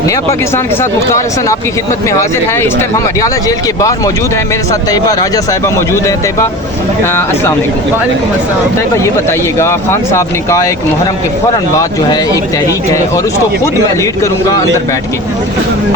नया पाकिस्तान के साथ मुख्तार हसन आपकी खिदमत में हाजिर है। इस टाइम हम अडियाला जेल के बाहर मौजूद हैं। मेरे साथ तैयबा राजा साहिबा मौजूद है। तैयबा अस्सलाम वालेकुम। तैयबा ये बताइएगा, खान साहब ने कहा एक मुहर्रम के फ़ौरन बाद जो है एक तहरीक है और उसको खुद मैं लीड करूँगा अंदर बैठ के।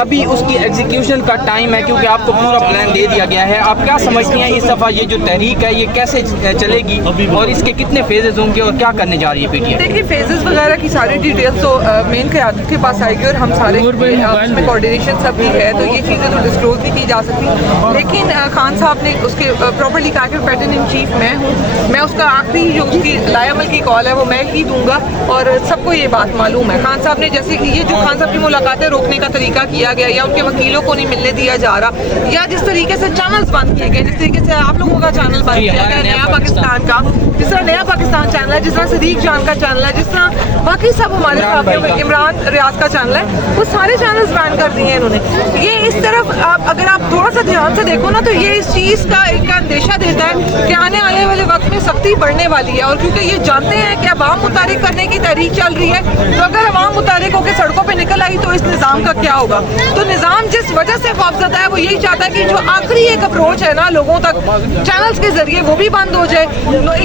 अभी उसकी एग्जीक्यूशन का टाइम है क्योंकि आपको पूरा प्लान दे दिया गया है। आप क्या समझती हैं इस दफ़ा ये जो तहरीक है ये कैसे चलेगी और इसके कितने फेजेज़ होंगे और क्या करने जा रही है पीटीआई? देखिए, फेजेस वगैरह की सारी डिटेल्स तो मेन क़यादत के पास आएगी और हम सारे उसमें कोऑर्डिनेशन सब भी है, तो ये चीज़ें तो डिस्क्लोज नहीं की जा सकती। लेकिन खान साहब ने उसके प्रॉपर्ली कहा कि पैटर्न इन चीफ मैं हूँ, मैं उसका आखिरी जो उसकी लायामल की कॉल है वो मैं ही दूंगा और सबको ये बात मालूम है। खान साहब ने जैसे कि ये जो खान साहब की मुलाकातें रोकने का तरीका किया गया या उनके वकीलों को नहीं मिलने दिया जा रहा या जिस तरीके से चैनल्स बंद किए गए, जिस तरीके से आप लोगों का चैनल बंद किया गया नया पाकिस्तान का, जिस तरह नया पाकिस्तान चैनल है, जिस तरह सदीक जान का चैनल है, जिस तरह बाकी सब हमारे साथियों इमरान रियाज का चैनल है, वो सारे चैनल्स बैन कर दिए हैं इन्होंने। ये इस तरफ अगर आप थोड़ा सा ध्यान से देखो ना तो ये इस चीज़ का एक अंदेशा देता है कि आने वाले वक्त में सख्ती बढ़ने वाली है। और क्योंकि ये जानते हैं कि अवाम मुतारिक करने की तहरीक चल रही है, तो अगर अवाम मुतारिक होकर सड़कों पर निकल आई तो इस निज़ाम का क्या होगा? तो निज़ाम जिस वजह से खौफजदा है वो यही चाहता है कि जो आखिरी एक अप्रोच है ना लोगों तक चैनल्स के जरिए वो भी बंद हो जाए।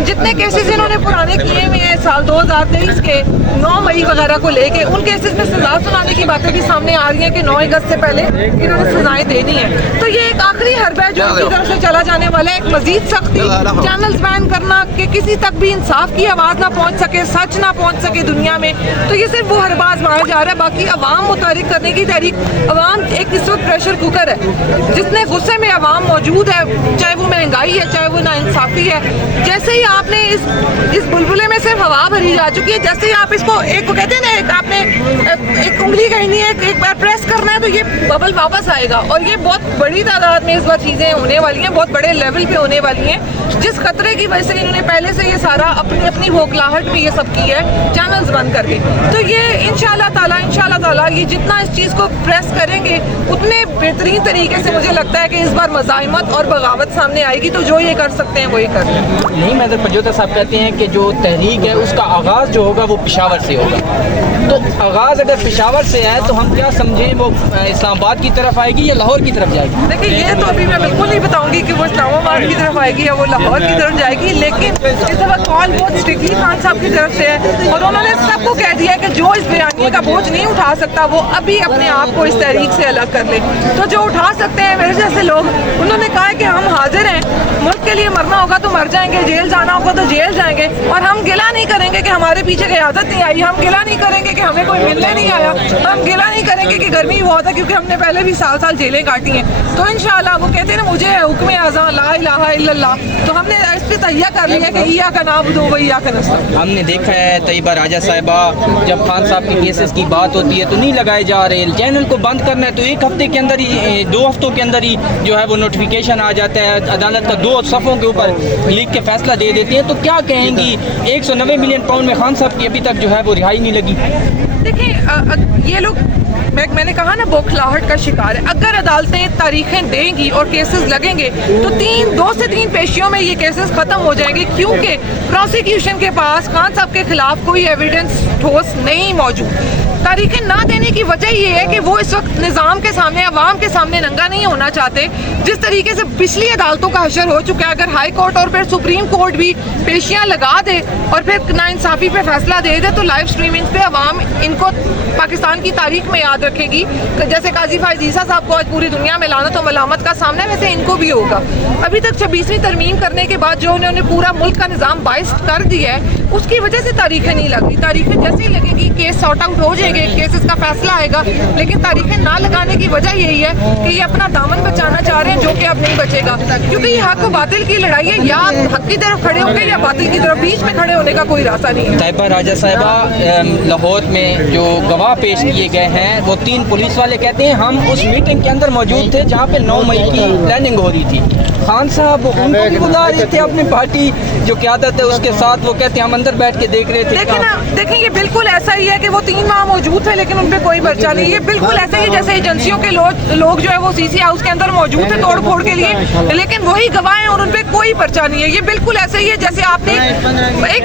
जितने केसेस इन्होंने पुराने किए हुए हैं साल 2023 के 9 मई वगैरह को लेके, उन केसेस में सजा सुनाने की बातें भी सामने आ रही हैं कि 9 अगस्त से पहले इन्होंने सजाएं देनी है। तो ये एक आखिरी हरबा है जो उनकी तरफ से चला जाने वाला है। एक मजीद सख्ती, चैनल्स बैन करना कि किसी तक भी इंसाफ की आवाज़ ना पहुँच सके, सच ना पहुँच सके दुनिया में, तो ये सिर्फ वो हरबा आजमाया जा रहा है। बाकी अवाम मुतारिक करने की तहरीक, अवाम एक इस वक्त प्रेशर कुकर है जितने गुस्से में अवाम मौजूद है, चाहे वो महंगाई है चाहे वो नाइंसाफ़ी है। जैसे ही आपने इस बुलबुले में सिर्फ हवा भरी जा चुकी है, जैसे ही आप इसको एक को कहते हैं ना एक आपने एक उंगली कहनी है, एक बार प्रेस करना है तो ये बबल वापस आएगा। और ये बहुत बड़ी तादाद में इस बार चीज़ें होने वाली हैं, बहुत बड़े लेवल पे होने वाली हैं, जिस खतरे की वजह से इन्होंने पहले से ये सारा अपनी भोखलाहट में ये सब की है चैनल्स बंद करके। तो ये इंशाल्लाह ताला ये जितना इस चीज़ को प्रेस करेंगे उतने बेहतरीन तरीके से मुझे लगता है कि इस बार मज़ाहिमत और बगावत सामने आएगी। तो जो ये कर सकते हैं वो ये कर रहे हैं। नहीं, मैदर पजोता साहब कहते हैं कि जो तहरीक है उसका आगाज़ जो होगा वो पेशावर से होगा। तो आगाज़ अगर पेशावर से है तो हम क्या समझें वो इस्लामाबाद की तरफ आएगी या लाहौर की तरफ जाएगी? देखिए, ये तो अभी मैं बिल्कुल नहीं बताऊंगी कि वो इस्लामाबाद की तरफ आएगी या वो लाहौर की तरफ जाएगी, लेकिन इस दफ़ा कॉल बहुत स्ट्रिक्टली खान साहब की तरफ से है और उन्होंने सबको कह दिया कि जो इस बयानिए का बोझ नहीं उठा सकता वो अभी अपने आप को इस तहरीक से अलग कर ले। तो जो उठा सकते हैं मेरे जैसे लोग, उन्होंने कहा है कि हम हाजिर हैं, मुल्क के लिए मरना होगा तो मर जाएंगे, जेल जाना होगा तो जेल जाएंगे, और हम गिला नहीं करेंगे कि हमारे पीछे क़यादत नहीं आई, हम गिला नहीं करेंगे कि हमें कोई मिलने नहीं आया, हम गिला नहीं करेंगे कि गर्मी बहुत है क्योंकि हमने पहले भी साल जेलें काटी हैं। तो इंशाल्लाह वो कहते हैं ना मुझे हुक्म आज़ां ला इलाहा इल्लल्लाह, तो हमने इस पर तैयार कर लिया कि इय्या का नाबुदु व इय्या का नस्तईन। हमने देखा है तैयबा राजा साहिबा, जब खान साहब के केसेस की बात होती है तो नहीं लगाए जा रहे, चैनल को बंद करना है तो एक हफ्ते के अंदर ही 2 हफ्तों के अंदर ही जो है वो नोटिफिकेशन आ जाता है, अदालत का 2 सफ़ों के ऊपर लिख के फैसला दे देती है। तो क्या कहेंगी 190 मिलियन पाउंड में खान साहब की अभी तक जो है वो रिहाई नहीं लगी? देखिए, ये लोग मैंने कहा ना बौखलाहट का शिकार है। अगर अदालतें तारीखें देंगी और केसेस लगेंगे तो 2 से 3 पेशियों में ये केसेस ख़त्म हो जाएंगे, क्योंकि प्रोसिक्यूशन के पास खान साहब के खिलाफ कोई एविडेंस ठोस नहीं मौजूद। तारीखें ना देने की वजह ये है कि वो इस वक्त निज़ाम के सामने, अवाम के सामने नंगा नहीं होना चाहते। जिस तरीके से पिछली अदालतों का हशर हो चुका है, अगर हाई कोर्ट और फिर सुप्रीम कोर्ट भी पेशियाँ लगा दे और फिर नाइंसाफ़ी पे फैसला दे दे तो लाइव स्ट्रीमिंग पे अवाम इनको पाकिस्तान की तारीख में याद रखेगी। जैसे काजी फायज़ ईसा साहब को आज पूरी दुनिया में लानत और मलामत का सामना है, वैसे इनको भी होगा। अभी तक 26वीं तरमीम करने के बाद जो उन्होंने पूरा मुल्क का निज़ाम बाइस कर दिया है उसकी वजह से तारीखें नहीं लग रही। तारीखें जैसे ही लगेगी केस सॉर्ट आउट हो जाएंगे, केसेस का फैसला आएगा, लेकिन तारीखें ना लगाने की वजह यही है कि ये अपना दामन बचाना चाह रहे हैं जो कि अब नहीं बचेगा, क्योंकि ये हक व बातिल की लड़ाई है। या हक की तरफ खड़े होंगे या बातिल की तरफ, बीच में खड़े होने का कोई रास्ता नहीं है। तैयबा राजा साहिबा, लाहौर में जो गवाह पेश किए गए हैं वो 3 पुलिस वाले कहते हैं हम उस मीटिंग के अंदर मौजूद थे जहाँ पे 9 मई की प्लानिंग हो रही थी। खान साहब उनको भी बुला रहे थे अपनी पार्टी जो क्यादत है उसके साथ, वो कहते हैं हम अंदर बैठ के देख रहे थे। देखें ये बिल्कुल ऐसा ही है कि वो 3 माह मौजूद थे लेकिन उन पे कोई पर्चा नहीं। ये बिल्कुल ऐसा ही जैसे एजेंसियों के लोग जो है वो सीसी हाउस के अंदर मौजूद थे तोड़ फोड़ के लिए, लेकिन वही गवाह हैं और उन पे कोई पर्चा नहीं है। ये बिल्कुल ऐसा ही है जैसे आपने एक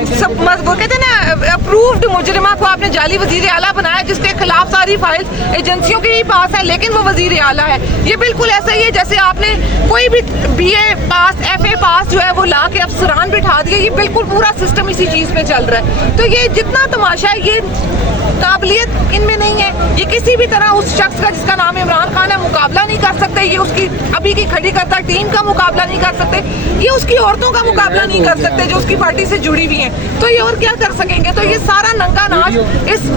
वो कहते हैं ना अप्रूव्ड मुजरिमा को आपने जाली वजीर आला बनाया जिसके खिलाफ सारी फाइल्स एजेंसियों के ही पास है लेकिन वो वजीर आला है। ये बिल्कुल ऐसा ही है जैसे आपने कोई भी BA पास FA पास जो है वो ला के अफसरान बिठा दिए। ये बिल्कुल पूरा सिस्टम इसी चीज पे चल रहा है। तो ये जितना तमाशा है ये काबिलियत इनमें नहीं है। ये किसी भी तरह उस शख्स का जिसका नाम इमरान खान है मुकाबला नहीं कर सकते। ये उसकी अभी की खड़ी करता टीम का मुकाबला नहीं कर सकते। ये उसकी औरतों का मुकाबला नहीं कर सकते जो उसकी पार्टी से जुड़ी हुई हैं। तो ये और क्या कर सकेंगे? तो ये सारा नंगा नाच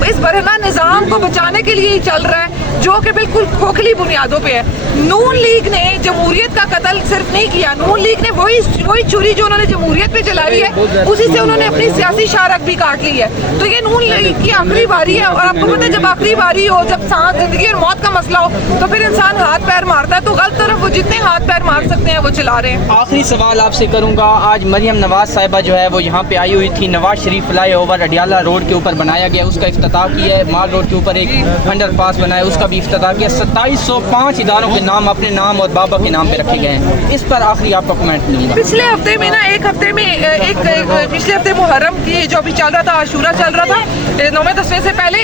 इस बरहना निज़ाम को बचाने के लिए ही चल रहा है जो कि बिल्कुल खोखली बुनियादों पे है। नून लीग ने जमहूरियत का कत्ल सिर्फ नहीं किया, नून लीग ने वही छुरी जो उन्होंने जमहूरियत पे चलाई है उसी से उन्होंने अपनी सियासी शारक भी काट ली है। तो ये नून लीग की आखिरी बारी है और आपको पता है जब आखिरी बारी हो, जब सांस जिंदगी और मौत का मसला हो तो फिर इंसान हाथ पैर मारता है। तो गलत तरफ वो जितने हाथ पैर मार सकते हैं वो चला रहे हैं। आखिरी सवाल आपसे करूंगा, आज मरियम नवाज साहिबा जो है वो यहाँ पे आई हुई थी। Nawaz Sharif fly over Adiala road के ऊपर बनाया गया, उसका इफ्तिताह किया है। माल रोड के ऊपर एक अंडरपास बनाया, उसका भी इफ्तिताह किया। 2705 इदारों के नाम अपने नाम और बाबा के नाम पे रखे गए हैं। इस पर आखिरी आपका कमेंट मिलेगा। पिछले हफ्ते में ना पिछले हफ्ते मुहर्रम की जो अभी चल रहा था, आशूरा चल रहा था, 9वें 10वें से पहले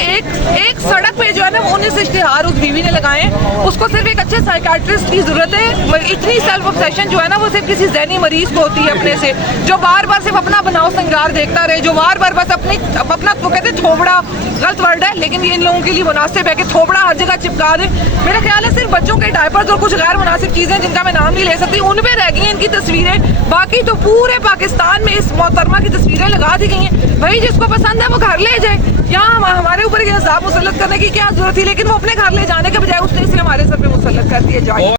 एक सड़क पे जो है ना 19 इश्तिहार उस बीवी ने लगाए। उसको सिर्फ एक अच्छे साइकाट्रिस्ट की जरूरत है। इतनी सेल्फ ऑब्सेशन जो है ना वो सिर्फ किसी ज़हनी मरीज को होती है अपने से, जो बार बार सिर्फ अपना बनाओ संगार देखता रहे, जो बार बार बस अपना वो कहते थोबड़ा, गलत वर्ड है लेकिन ये इन लोगों के लिए मुनासिब है कि थोबड़ा हर जगह चिपका दे। मेरा ख्याल है सिर्फ बच्चों के डायपर्स और कुछ गैर मुनासिब चीज़ें जिनका मैं नाम नहीं ले सकती उन पे रह गई हैं इनकी तस्वीरें। बाकी तो पूरे पाकिस्तान में इस मोहतरमा की तस्वीरें लगा दी गई हैं। भाई जिसको पसंद है वो घर ले जाए। यहाँ हमारे ऊपर इल्जाम मुसल्लत करने की क्या जरूरत थी, लेकिन वो अपने घर ले जाने के बजाय उसने इसे हमारे सर पे मुसल्लत कर दिया जाए।